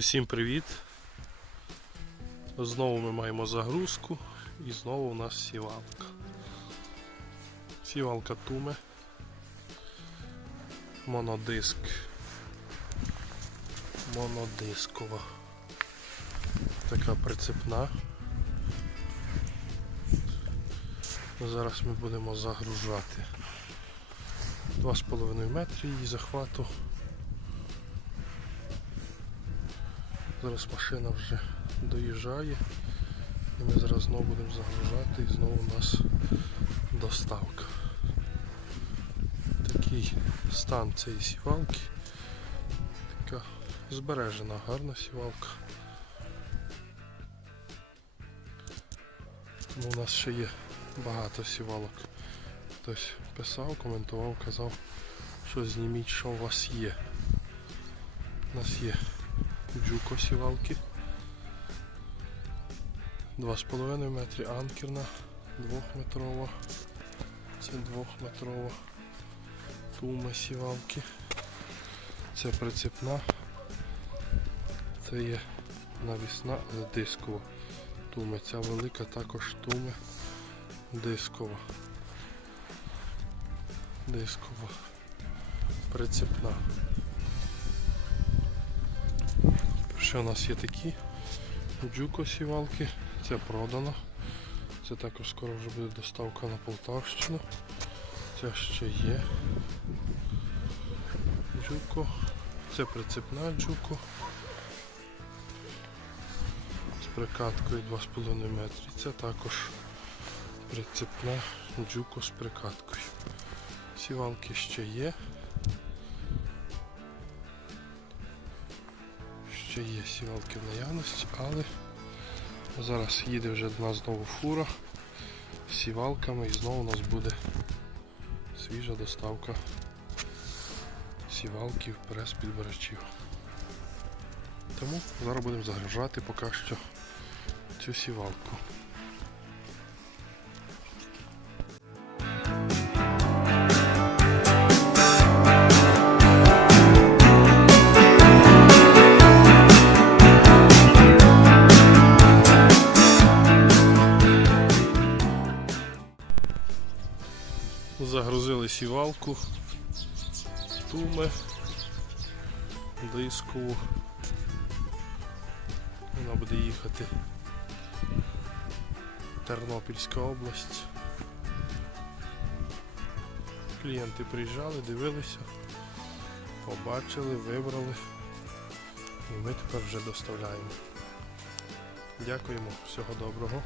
Усім привіт! Знову ми маємо загрузку і знову у нас сівалка. Сівалка Туме. Монодиск. Монодискова. Така прицепна. Зараз ми будемо загружати. 2,5 метри її захвату. Зараз машина вже доїжджає і ми зараз знову будемо загружати і знову у нас доставка. Такий стан цієї сівалки. Така збережена, гарна сівалка. Тому у нас ще є багато сівалок. Хтось писав, коментував, казав, що зніміть, що у вас є. У нас є джуко сівалки. 2,5 метри анкерна, 2-метрова, це 2-метрова тума сівалки. Це прицепна, це є навісна дискова тума. Ця велика також тума дискова. Дискова. Прицепна. Ще у нас є такі джуко сівалки, це продано. Це також скоро вже буде доставка на Полтавщину. Це ще є. Джуко. Це прицепна джуко. З прикаткою 2,5 метри. Це також прицепна джуко з прикаткою. Сівалки ще є. Ще є сівалки в наявності, але зараз їде вже до нас знову фура з сівалками і знову у нас буде свіжа доставка сівалків прес підбирачів. Тому зараз будемо загружати поки що цю сівалку. Загрузили сівалку, туме, дискову. Вона буде їхати Тернопільська область. Клієнти приїжджали, дивилися, побачили, вибрали. І ми тепер вже доставляємо. Дякуємо, всього доброго.